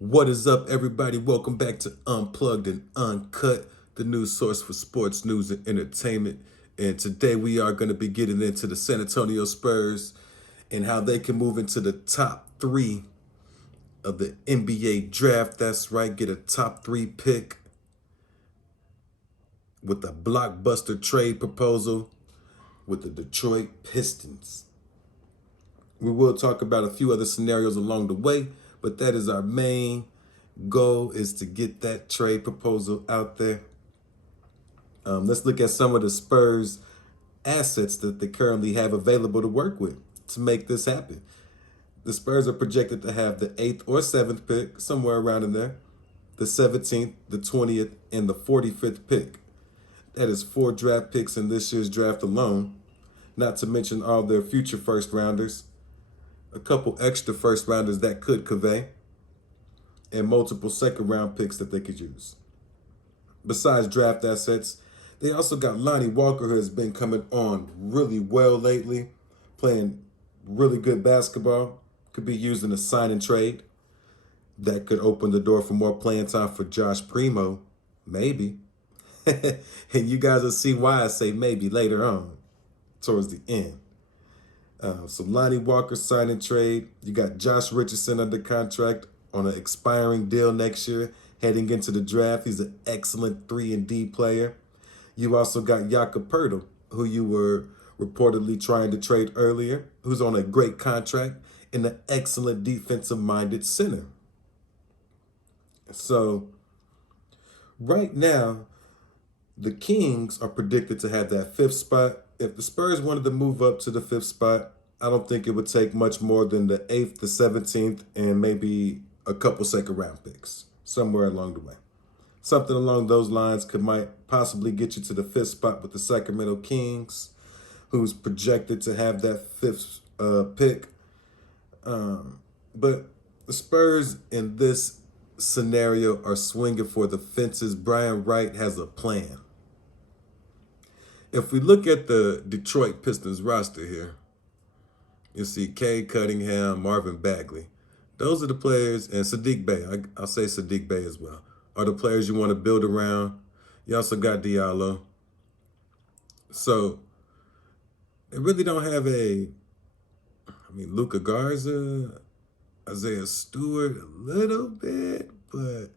What is up, everybody? Welcome back to Unplugged and Uncut, the news source for sports news and entertainment. And today we are going to be getting into the San Antonio Spurs and how they can move into the top three of the NBA draft. That's right, get a top three pick with a blockbuster trade proposal with the Detroit Pistons. We will talk about a few other scenarios along the way, but that is our main goal, is to get that trade proposal out there. Let's look at some of the Spurs assets that they currently have available to work with to make this happen. The Spurs are projected to have the 8th or 7th pick, somewhere around in there, the 17th, the 20th, and the 45th pick. That is 4 draft picks in this year's draft alone, not to mention all their future first rounders, a couple extra first rounders that could convey, and multiple second round picks that they could use. Besides draft assets, they also got Lonnie Walker, who has been coming on really well lately, playing really good basketball. Could be used in a sign and trade. That could open the door for more playing time for Josh Primo, maybe. And you guys will see why I say maybe later on, towards the end. So Lonnie Walker sign and trade. You got Josh Richardson under contract on an expiring deal next year, heading into the draft. He's an excellent 3-and-D player. You also got Jakob Poeltl, who you were reportedly trying to trade earlier, who's on a great contract and an excellent defensive-minded center. So right now, the Kings are predicted to have that 5th spot. If the Spurs wanted to move up to the 5th spot, I don't think it would take much more than the 8th, the 17th, and maybe a couple second round picks somewhere along the way. Something along those lines might possibly get you to the 5th spot with the Sacramento Kings, who's projected to have that 5th pick. But the Spurs in this scenario are swinging for the fences. Brian Wright has a plan. If we look at the Detroit Pistons roster here, you see Cade Cunningham, Marvin Bagley. Those are the players, and Sadiq Bey, I'll say Sadiq Bey as well, are the players you want to build around. You also got Diallo. So they really don't have Luka Garza, Isaiah Stewart a little bit, but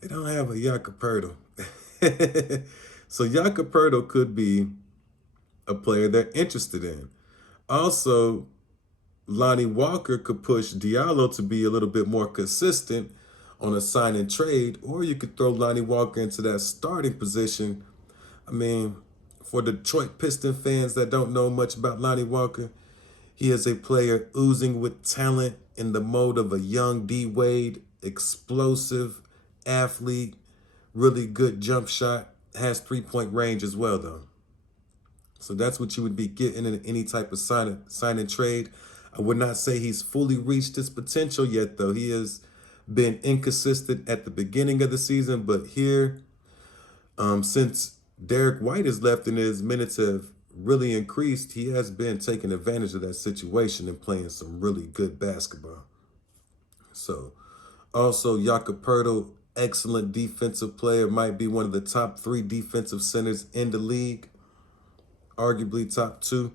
they don't have a Jakob Poeltl. So Jakob Poeltl could be a player they're interested in. Also, Lonnie Walker could push Diallo to be a little bit more consistent on a sign and trade, or you could throw Lonnie Walker into that starting position. For Detroit Piston fans that don't know much about Lonnie Walker, he is a player oozing with talent in the mode of a young D Wade, explosive athlete, really good jump shot, has 3-point range as well though. So that's what you would be getting in any type of sign and trade. I would not say he's fully reached his potential yet though. He has been inconsistent at the beginning of the season, but here, since Derek White has left and his minutes have really increased, he has been taking advantage of that situation and playing some really good basketball. So also Jakob Poeltl, excellent defensive player, might be one of the top 3 defensive centers in the league, arguably top 2.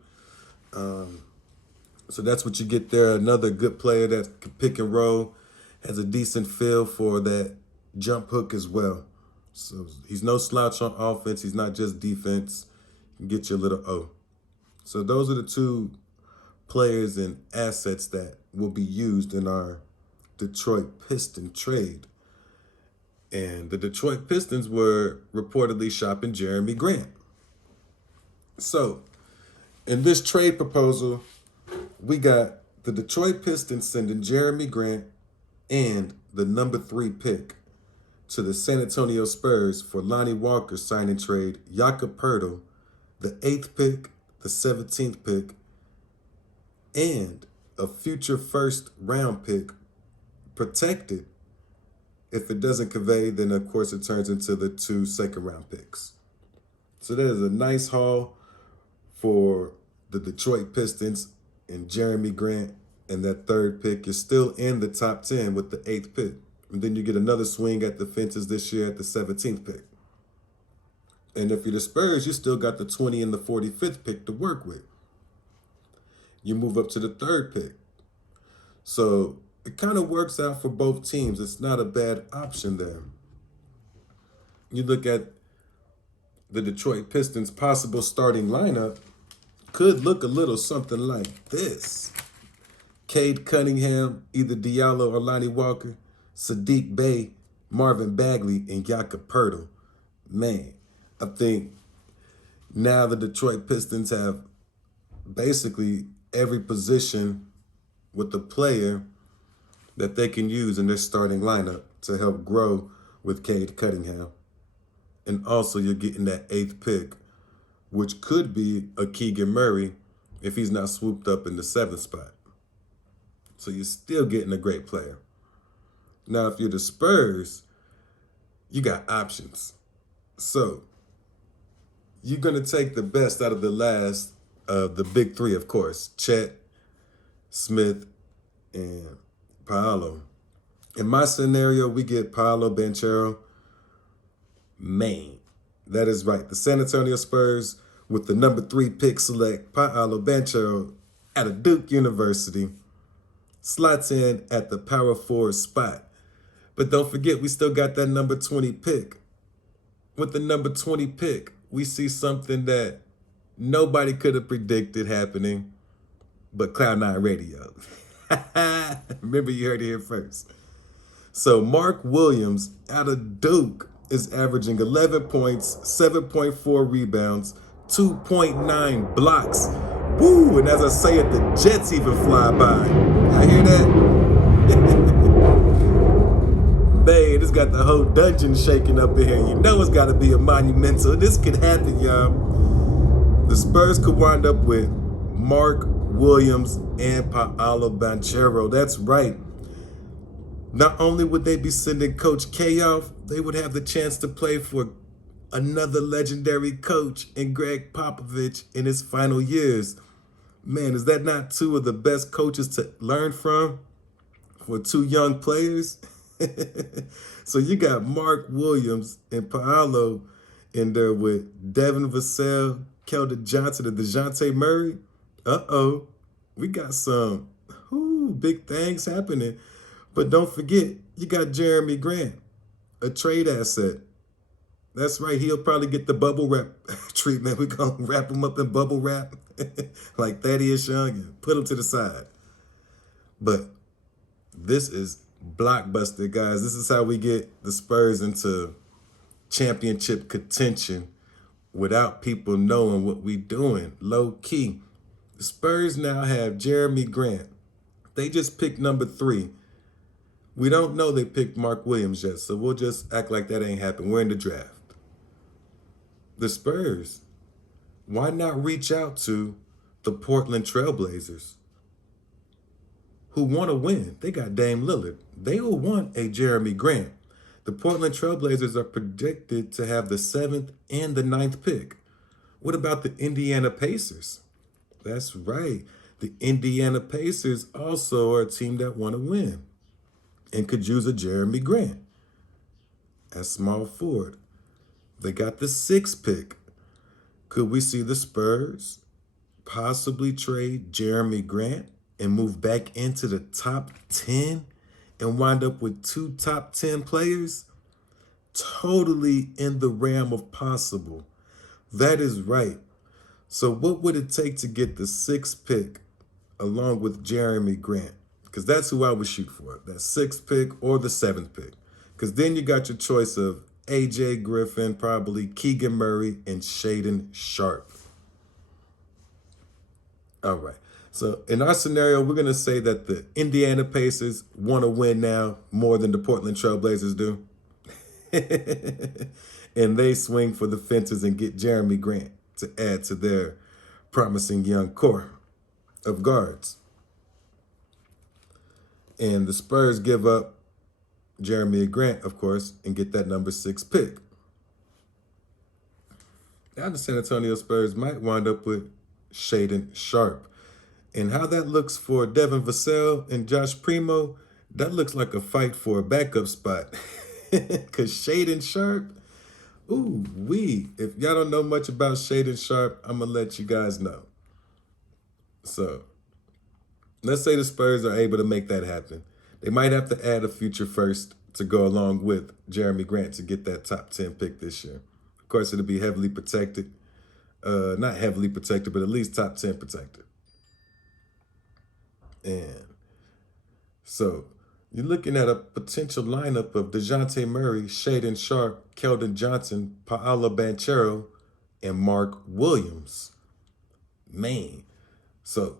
So that's what you get there. Another good player that can pick and roll, has a decent feel for that jump hook as well. So he's no slouch on offense. He's not just defense. You can get your little O. So those are the 2 players and assets that will be used in our Detroit Piston trade. And the Detroit Pistons were reportedly shopping Jeremy Grant. So in this trade proposal, we got the Detroit Pistons sending Jeremy Grant and the number 3 pick to the San Antonio Spurs for Lonnie Walker sign and trade, Jakob Poeltl, the 8th pick, the 17th pick, and a future first round pick protected. If it doesn't convey, then of course it turns into the 2 second round picks. So that is a nice haul for the Detroit Pistons and Jeremy Grant And that third pick, you're still in the top 10 with the 8th pick. And then you get another swing at the fences this year at the 17th pick. And if you're the Spurs, you still got the 20 and the 45th pick to work with. You move up to the 3rd pick. So it kind of works out for both teams. It's not a bad option there. You look at the Detroit Pistons' possible starting lineup, could look a little something like this. Cade Cunningham, either Diallo or Lonnie Walker, Sadiq Bey, Marvin Bagley, and Jakob Poeltl. Man, I think now the Detroit Pistons have basically every position with the player that they can use in their starting lineup to help grow with Cade Cunningham. And also you're getting that 8th pick, which could be a Keegan Murray if he's not swooped up in the 7th spot. So you're still getting a great player. Now, if you're the Spurs, you got options. So you're going to take the best out of the last of the big three, of course, Chet, Smith, and Paolo. In my scenario, we get Paolo Banchero, Maine. That is right. The San Antonio Spurs, with the number 3 pick, select Paolo Banchero out of Duke University. Slots in at the power forward spot. But don't forget, we still got that number 20 pick. With the number 20 pick, we see something that nobody could have predicted happening but Cloud9 Radio. Remember, you heard it here first. So Mark Williams out of Duke is averaging 11 points, 7.4 rebounds, 2.9 blocks. Woo! And as I say it, the Jets even fly by. I hear that? Man, it's got the whole dungeon shaking up in here. You know it's got to be a monumental. This could happen, y'all. The Spurs could wind up with Mark Williams and Paolo Banchero. That's right. Not only would they be sending Coach K off, they would have the chance to play for another legendary coach in Greg Popovich in his final years. Man, is that not two of the best coaches to learn from for 2 young players? So you got Mark Williams and Paolo in there with Devin Vassell, Keldon Johnson, and DeJounte Murray. Uh-oh, we got some big things happening. But don't forget, you got Jeremy Grant, a trade asset. That's right, he'll probably get the bubble wrap treatment. We're going to wrap him up in bubble wrap like Thaddeus Young and put him to the side. But this is Blockbuster, guys. This is how we get the Spurs into championship contention without people knowing what we're doing. Low key. The Spurs now have Jeremy Grant. They just picked number 3. We don't know they picked Mark Williams yet, so we'll just act like that ain't happened. We're in the draft. The Spurs, why not reach out to the Portland Trailblazers, who want to win? They got Dame Lillard. They will want a Jeremy Grant. The Portland Trailblazers are predicted to have the 7th and the 9th pick. What about the Indiana Pacers? That's right. The Indiana Pacers also are a team that want to win and could use a Jeremy Grant as small forward. They got the 6th pick. Could we see the Spurs possibly trade Jeremy Grant and move back into the top 10 and wind up with 2 top 10 players? Totally in the realm of possible. That is right. So what would it take to get the 6th pick along with Jeremy Grant? Because that's who I would shoot for, that 6th pick or the 7th pick. Because then you got your choice of AJ Griffin, probably Keegan Murray, and Shaedon Sharpe. All right. So in our scenario, we're going to say that the Indiana Pacers want to win now more than the Portland Trailblazers do. And they swing for the fences and get Jeremy Grant to add to their promising young core of guards. And the Spurs give up Jeremy Grant, of course, and get that number 6 pick. Now the San Antonio Spurs might wind up with Shaedon Sharpe. And how that looks for Devin Vassell and Josh Primo, that looks like a fight for a backup spot. Because Shaden Sharp, ooh, if y'all don't know much about Shaden Sharp, I'm going to let you guys know. So, let's say the Spurs are able to make that happen. They might have to add a future first to go along with Jeremy Grant to get that top 10 pick this year. Of course, it'll be heavily protected. Not heavily protected, but at least top 10 protected. And so you're looking at a potential lineup of DeJounte Murray, Shaden Sharp, Keldon Johnson, Paolo Banchero, and Mark Williams. Man. So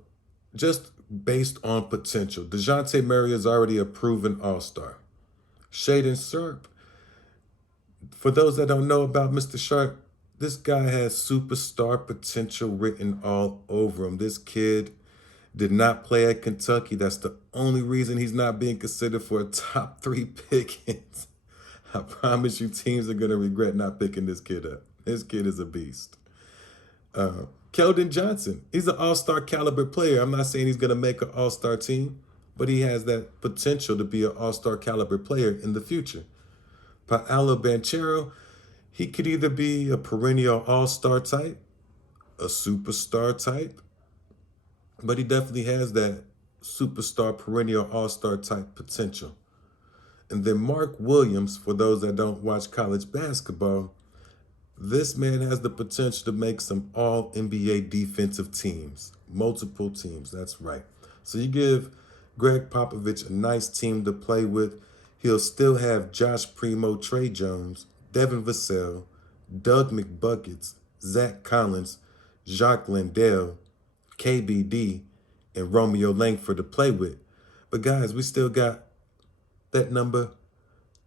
just based on potential, DeJounte Murray is already a proven all-star. Shaden Sharp, for those that don't know about Mr. Sharp, this guy has superstar potential written all over him. This kid did not play at Kentucky. That's the only reason he's not being considered for a top 3 pick. I promise you teams are going to regret not picking this kid up. This kid is a beast. Keldon Johnson, he's an all-star caliber player. I'm not saying he's going to make an all-star team, but he has that potential to be an all-star caliber player in the future. Paolo Banchero, he could either be a perennial all-star type, a superstar type, but he definitely has that superstar perennial all-star type potential. And then Mark Williams, for those that don't watch college basketball, this man has the potential to make some all-NBA defensive teams. Multiple teams, that's right. So you give Greg Popovich a nice team to play with. He'll still have Josh Primo, Trey Jones, Devin Vassell, Doug McBuckets, Zach Collins, Jacques Landale, KBD, and Romeo Langford to play with. But guys, we still got that number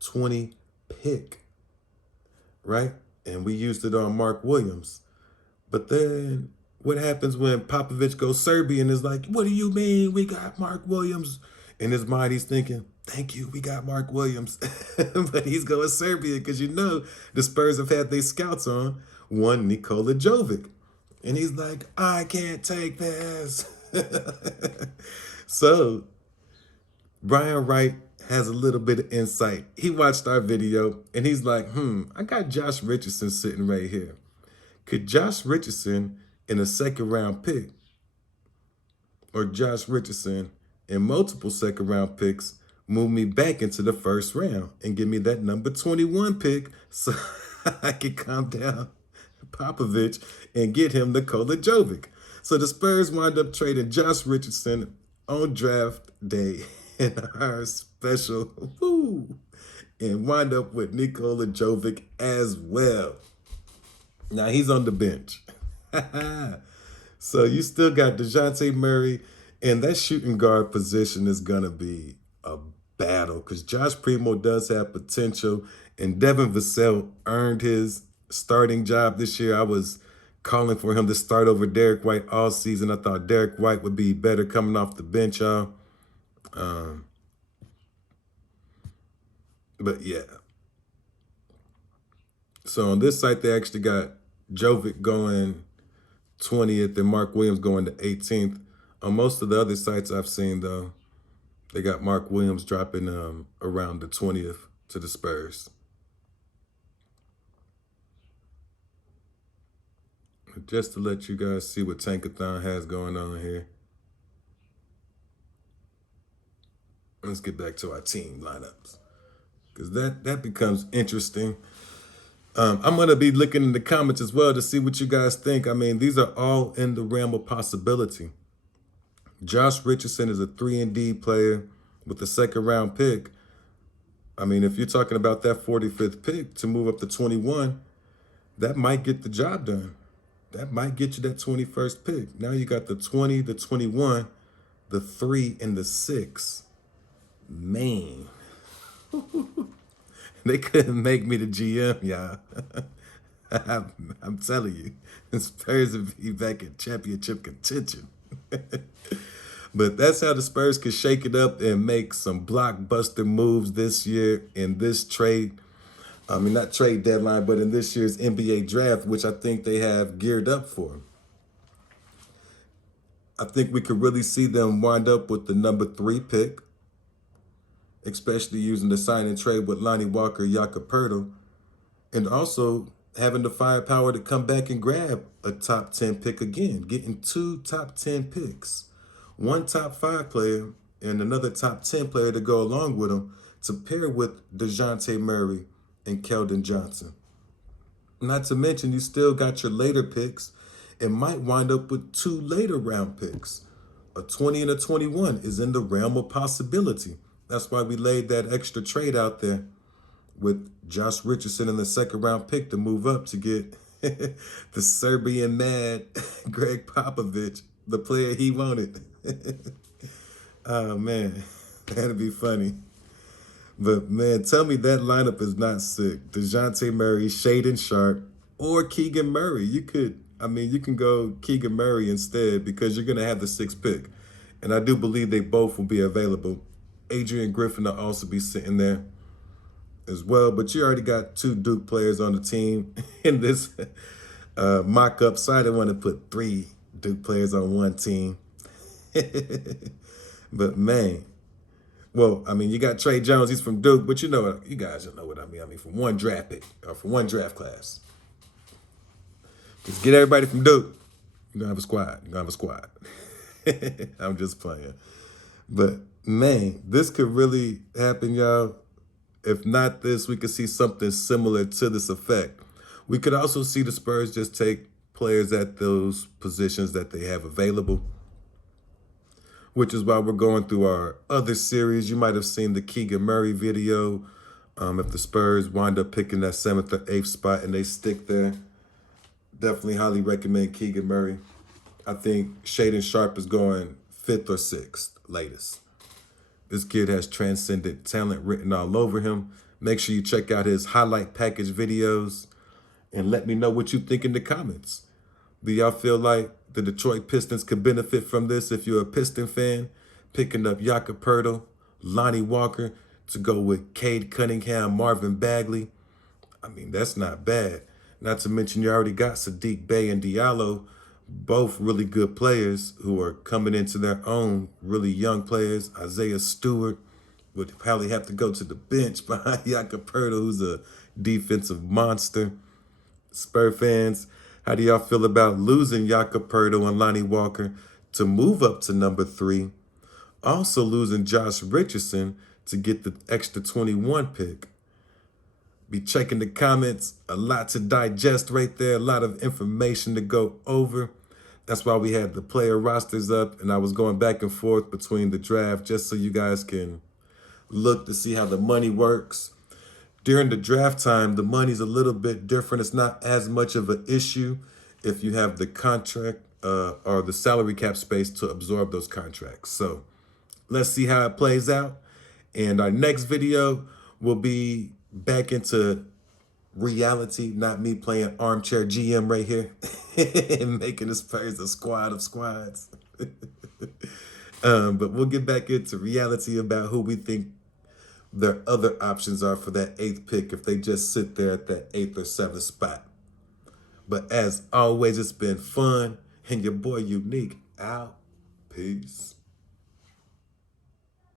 20 pick, right? And we used it on Mark Williams. But then what happens when Popovich goes Serbian is like, what do you mean we got Mark Williams? In his mind, he's thinking, thank you, we got Mark Williams. But he's going Serbian because you know the Spurs have had their scouts on one Nikola Jovic. And he's like, I can't take this. So Brian Wright has a little bit of insight. He watched our video and he's like, I got Josh Richardson sitting right here. Could Josh Richardson in a second round pick or Josh Richardson in multiple second round picks move me back into the first round and give me that number 21 pick so I can calm down Popovich and get him Nikola Jovic? So the Spurs wind up trading Josh Richardson on draft day in our special, and wind up with Nikola Jovic as well. Now he's on the bench. So you still got DeJounte Murray, and that shooting guard position is going to be a battle because Josh Primo does have potential, and Devin Vassell earned his starting job this year. I was calling for him to start over Derek White all season. I thought Derek White would be better coming off the bench, y'all. But yeah. So on this site, they actually got Jovic going 20th and Mark Williams going to 18th. On most of the other sites I've seen, though, they got Mark Williams dropping around the 20th to the Spurs. Just to let you guys see what Tankathon has going on here. Let's get back to our team lineups, because that becomes interesting. I'm going to be looking in the comments as well to see what you guys think. I mean, these are all in the realm of possibility. Josh Richardson is a 3-and-D player with a second round pick. I mean, if you're talking about that 45th pick to move up to 21, that might get the job done. That might get you that 21st pick. Now you got the 20, the 21, the 3, and the 6. Man. They couldn't make me the GM, y'all. I'm telling you, the Spurs will be back in championship contention. But that's how the Spurs could shake it up and make some blockbuster moves this year in this trade. I mean, not trade deadline, but in this year's NBA draft, which I think they have geared up for. I think we could really see them wind up with the number 3 pick, especially using the sign and trade with Lonnie Walker, Jakob, and also having the firepower to come back and grab a top 10 pick again, getting 2 top 10 picks, 1 top 5 player and another top 10 player to go along with him to pair with DeJounte Murray and Keldon Johnson. Not to mention, you still got your later picks and might wind up with 2 later round picks. A 20 and a 21 is in the realm of possibility. That's why we laid that extra trade out there with Josh Richardson in the 2nd round pick to move up to get the Serbian mad Greg Popovich, the player he wanted. Oh, man, that'd be funny. But, man, tell me that lineup is not sick. DeJounte Murray, Shaedon Sharpe, or Keegan Murray. You can go Keegan Murray instead because you're going to have the 6th pick. And I do believe they both will be available. Adrian Griffin will also be sitting there as well. But you already got 2 Duke players on the team in this mock-up. So I didn't want to put 3 Duke players on one team. But, man. Well, you got Trey Jones. He's from Duke, but you guys know what I mean. From one draft pick or from one draft class. Just get everybody from Duke. You're going to have a squad. I'm just playing. But, man, this could really happen, y'all. If not this, we could see something similar to this effect. We could also see the Spurs just take players at those positions that they have available, which is why we're going through our other series. You might have seen the Keegan Murray video. If the Spurs wind up picking that 7th or 8th spot and they stick there, definitely highly recommend Keegan Murray. I think Shaedon Sharpe is going 5th or 6th latest. This kid has transcendent talent written all over him. Make sure you check out his highlight package videos and let me know what you think in the comments. Do y'all feel like the Detroit Pistons could benefit from this if you're a Piston fan? Picking up Jakob, Lonnie Walker to go with Cade Cunningham, Marvin Bagley. That's not bad. Not to mention you already got Sadiq Bey and Diallo, both really good players who are coming into their own, really young players. Isaiah Stewart would probably have to go to the bench behind Jakob, who's a defensive monster. Spurs fans, how do y'all feel about losing Jakob and Lonnie Walker to move up to number 3? Also losing Josh Richardson to get the extra 21 pick. Be checking the comments. A lot to digest right there. A lot of information to go over. That's why we had the player rosters up, and I was going back and forth between the draft just so you guys can look to see how the money works. During the draft time, the money's a little bit different. It's not as much of an issue if you have the contract or the salary cap space to absorb those contracts. So let's see how it plays out. And our next video will be back into reality, not me playing armchair GM right here and making the Spurs a squad of squads. But we'll get back into reality about who we think their other options are for that 8th pick if they just sit there at that 8th or 7th spot. But as always, it's been fun, and your boy Unique out. Peace.